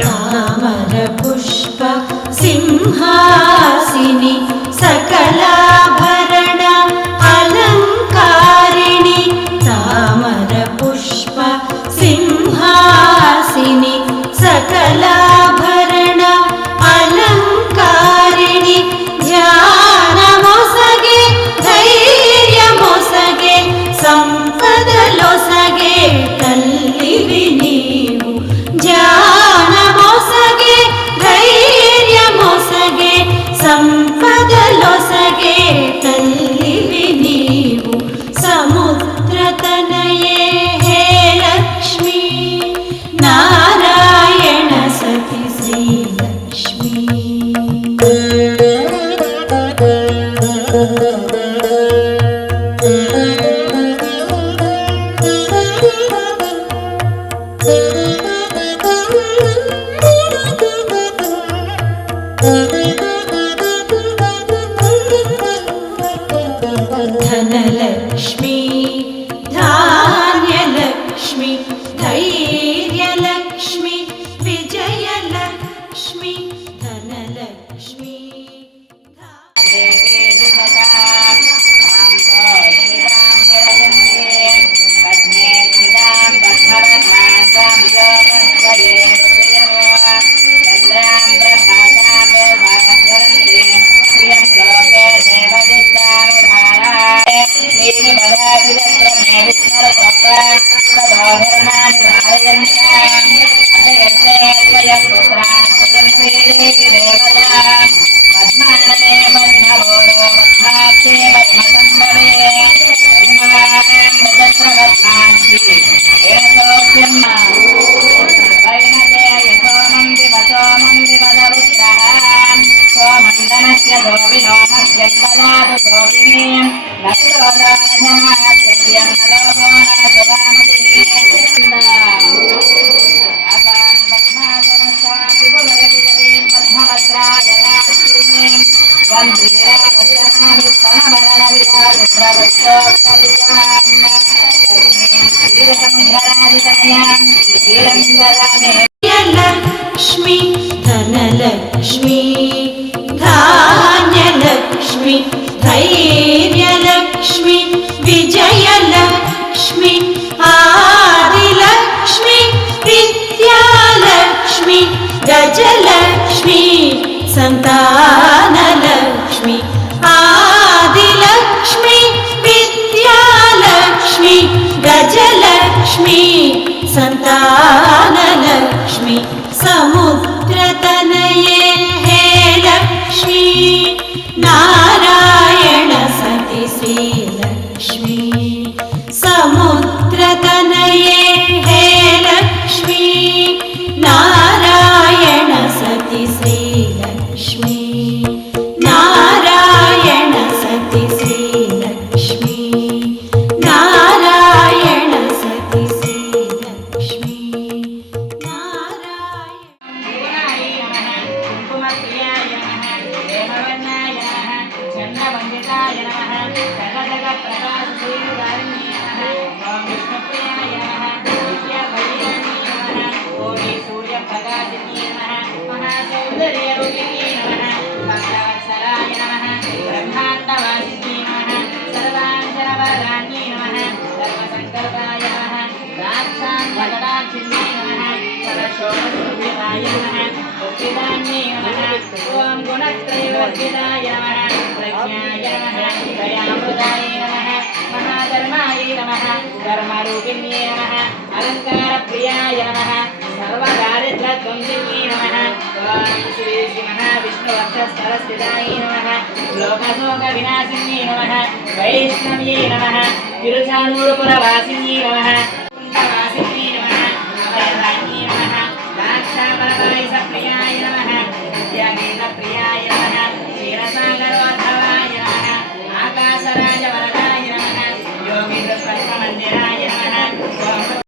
तामरपुष्प सिंहासिनी सकलाभरण अलङ्कारिणि तामरपुष्प सिंहासिनी सकलाभरण अलङ्कारिणि ध्यानमोसगे धैर्यमोसगे संपदलोसगे तल्लिवि नीवु ध्यानमोसगे धैर्यमोसगे संपदलोसगे तल्लिवि नीवु समुद्रतनये हे लक्ष्मी नारायण सति श्रीलक्ष्मी धनलक्ष्मी धान्यलक्ष्मी धैर्यलक्ष्मी विजयलक्ष्मी धनलक्ष्मी लक्ष्मी धनलक्ष्मी धान्यलक्ष्मी धैर्यलक्ष्मी विजयलक्ष्मी आदिलक्ष्मी विद्यालक्ष्मी गजलक्ष्मी संतानलक्ष्मी आदिलक्ष्मी विद्यालक्ष्मी गजलक्ष्मी संतानलक्ष्मी समुद्रतनये हे लक्ष्मी नारायण सति श्रीलक्ष्मी समुद्रतनये हे लक्ष्मी नारायण सति श्रीलक्ष्मी नारायण सति श्रीलक्ष्मी नारायण सति श्रीलक्ष्मी ओम गुणत्रयवर्जिताय नमः प्रज्ञाय नमः दयामृताय नमः महाधर्माय नमः धर्मरूपिण्ये नमः अलङ्कारप्रियाय नमः सर्वदारिद्र्यध्वंसिन्ये नमः ओम श्री महाविष्णुवक्षस्थलस्थिताय नमः लोकशोकविनाशिन्ये नमः वैष्णव्ये नमः तिरुचानूरुपुरवासिन्ये नमः कुण्डवासिन्ये नमः अभयदान्ये नमः दाक्षाबलवाय सप्रियाय नमः विद्यागीतप्रियाय नमः